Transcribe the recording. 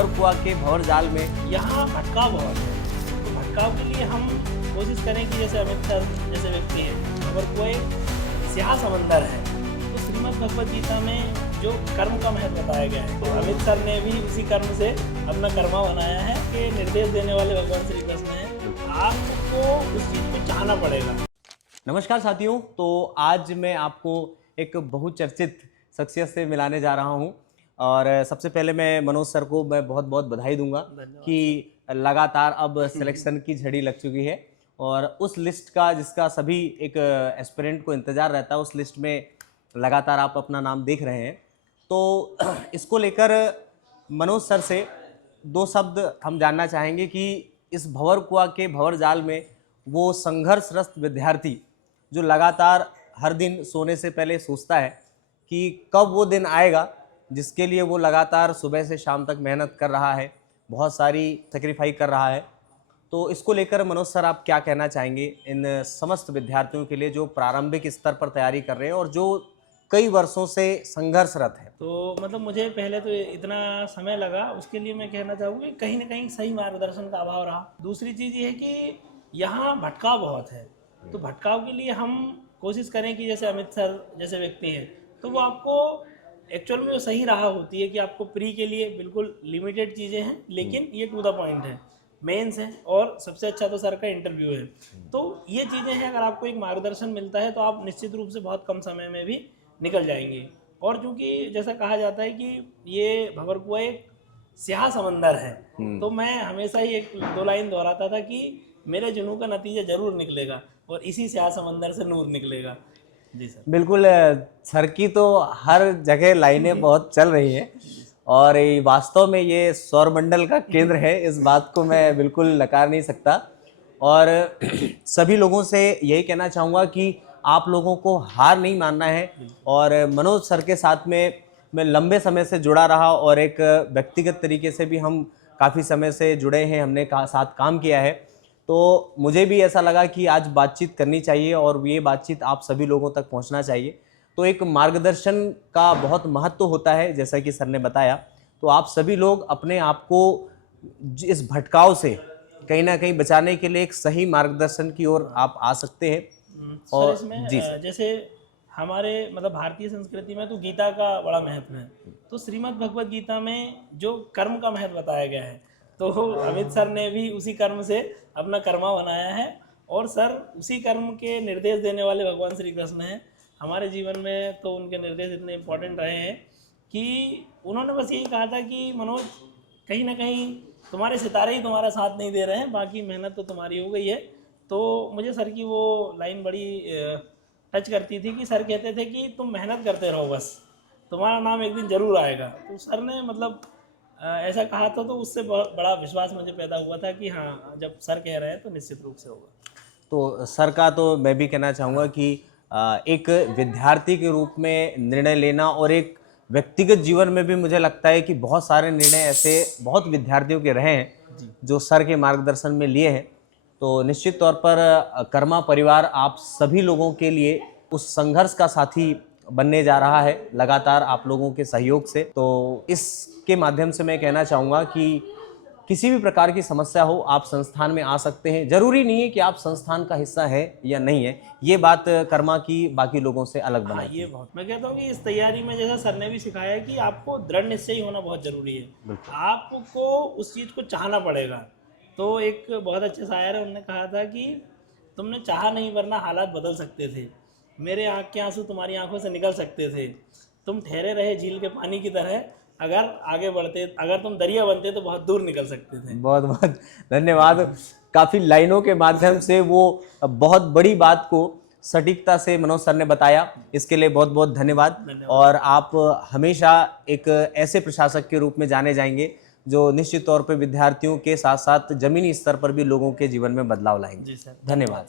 भंवर कुआ के भंवर जाल में यहाँ भटकाव बहुत है, तो भटकाव के लिए हम कोशिश करें कि जैसे अमित सर जैसे व्यक्ति हैं, अगर कोई स्याह समंदर है तो श्रीमद् भगवद गीता में जो कर्म का महत्व बताया गया है, तो अमित सर ने भी उसी कर्म से अपना कर्मा बनाया है कि निर्देश देने वाले भगवान श्री कृष्ण हैं। आपको उस चीज़ को चाहना पड़ेगा। नमस्कार साथियों, तो आज मैं आपको एक बहुचर्चित शख्सियत से मिलाने जा रहा हूं और सबसे पहले मैं मनोज सर को मैं बहुत बहुत बधाई दूंगा कि लगातार अब सिलेक्शन की झड़ी लग चुकी है और उस लिस्ट का जिसका सभी एक एस्पिरेंट को इंतज़ार रहता है, उस लिस्ट में लगातार आप अपना नाम देख रहे हैं। तो इसको लेकर मनोज सर से दो शब्द हम जानना चाहेंगे कि इस भंवर कुआ के भंवर जाल में वो संघर्षरत विद्यार्थी जो लगातार हर दिन सोने से पहले सोचता है कि कब वो दिन आएगा जिसके लिए वो लगातार सुबह से शाम तक मेहनत कर रहा है, बहुत सारी सेक्रीफाई कर रहा है। तो इसको लेकर मनोज सर आप क्या कहना चाहेंगे इन समस्त विद्यार्थियों के लिए जो प्रारंभिक स्तर पर तैयारी कर रहे हैं और जो कई वर्षों से संघर्षरत है? तो मतलब मुझे पहले तो इतना समय लगा, उसके लिए मैं कहना चाहूँगा कि कहीं ना कहीं सही मार्गदर्शन का अभाव रहा। दूसरी चीज़ ये है कि यहाँ भटकाव बहुत है, तो भटकाव के लिए हम कोशिश करें कि जैसे अमित सर जैसे व्यक्ति हैं तो वो आपको एक्चुअल में वो सही राह होती है कि आपको प्री के लिए बिल्कुल लिमिटेड चीज़ें हैं, लेकिन ये टू द पॉइंट है, मेंस है और सबसे अच्छा तो सर का इंटरव्यू है। तो ये चीज़ें हैं, अगर आपको एक मार्गदर्शन मिलता है तो आप निश्चित रूप से बहुत कम समय में भी निकल जाएंगे। और चूँकि जैसा कहा जाता है कि ये भंवर कुआ एक स्याह समंदर है, तो मैं हमेशा ही एक दो लाइन दोहराता था कि मेरे जुनून का नतीजा जरूर निकलेगा और इसी स्याह समंदर से नूर निकलेगा। जी सर। बिल्कुल, सर की तो हर जगह लाइनें बहुत चल रही हैं और वास्तव में ये सौरमंडल का केंद्र है, इस बात को मैं बिल्कुल नकार नहीं सकता। और सभी लोगों से यही कहना चाहूँगा कि आप लोगों को हार नहीं मानना है और मनोज सर के साथ में मैं लंबे समय से जुड़ा रहा और एक व्यक्तिगत तरीके से भी हम काफ़ी समय से जुड़े हैं, हमने साथ काम किया है। तो मुझे भी ऐसा लगा कि आज बातचीत करनी चाहिए और ये बातचीत आप सभी लोगों तक पहुंचना चाहिए। तो एक मार्गदर्शन का बहुत महत्व होता है, जैसा कि सर ने बताया। तो आप सभी लोग अपने आप को इस भटकाव से कहीं ना कहीं बचाने के लिए एक सही मार्गदर्शन की ओर आप आ सकते हैं। और इसमें जैसे हमारे मतलब भारतीय संस्कृति में तो गीता का बड़ा महत्व है, तो श्रीमद् भगवद गीता में जो कर्म का महत्व बताया गया है, तो अमित सर ने भी उसी कर्म से अपना कर्मा बनाया है और सर उसी कर्म के निर्देश देने वाले भगवान श्री कृष्ण हैं हमारे जीवन में। तो उनके निर्देश इतने इम्पोर्टेंट रहे हैं कि उन्होंने बस यही कहा था कि मनोज, कहीं ना कहीं तुम्हारे सितारे ही तुम्हारा साथ नहीं दे रहे हैं, बाकी मेहनत तो तुम्हारी हो गई है। तो मुझे सर की वो लाइन बड़ी टच करती थी कि सर कहते थे कि तुम मेहनत करते रहो, बस तुम्हारा नाम एक दिन ज़रूर आएगा। तो सर ने मतलब ऐसा कहा था, तो उससे बहुत बड़ा विश्वास मुझे पैदा हुआ था कि हाँ, जब सर कह रहे हैं तो निश्चित रूप से होगा। तो सर का तो मैं भी कहना चाहूँगा कि एक विद्यार्थी के रूप में निर्णय लेना और एक व्यक्तिगत जीवन में भी मुझे लगता है कि बहुत सारे निर्णय ऐसे बहुत विद्यार्थियों के रहे हैं जो सर के मार्गदर्शन में लिए हैं। तो निश्चित तौर पर कर्मा परिवार आप सभी लोगों के लिए उस संघर्ष का साथी बनने जा रहा है लगातार आप लोगों के सहयोग से। तो इसके माध्यम से मैं कहना चाहूँगा कि किसी भी प्रकार की समस्या हो आप संस्थान में आ सकते हैं। जरूरी नहीं है कि आप संस्थान का हिस्सा है या नहीं है, ये बात कर्मा की बाकी लोगों से अलग बनाई। ये बहुत मैं कहता हूँ कि इस तैयारी में जैसा सर ने भी सिखाया है कि आपको दृढ़ निश्चयी होना बहुत ज़रूरी है, आपको उस चीज़ को चाहना पड़ेगा। तो एक बहुत अच्छे शायर है, उन्होंने कहा था कि तुमने चाहा नहीं वरना हालात बदल सकते थे, मेरे आँख के आंसू तुम्हारी आंखों से निकल सकते थे, तुम ठहरे रहे झील के पानी की तरह, अगर आगे बढ़ते, अगर तुम दरिया बनते तो बहुत दूर निकल सकते थे। बहुत बहुत धन्यवाद। काफ़ी लाइनों के माध्यम से वो बहुत बड़ी बात को सटीकता से मनोज सर ने बताया, इसके लिए बहुत बहुत धन्यवाद। और आप हमेशा एक ऐसे प्रशासक के रूप में जाने जाएंगे जो निश्चित तौर पर विद्यार्थियों के साथ साथ जमीनी स्तर पर भी लोगों के जीवन में बदलाव लाएंगे। जी सर, धन्यवाद।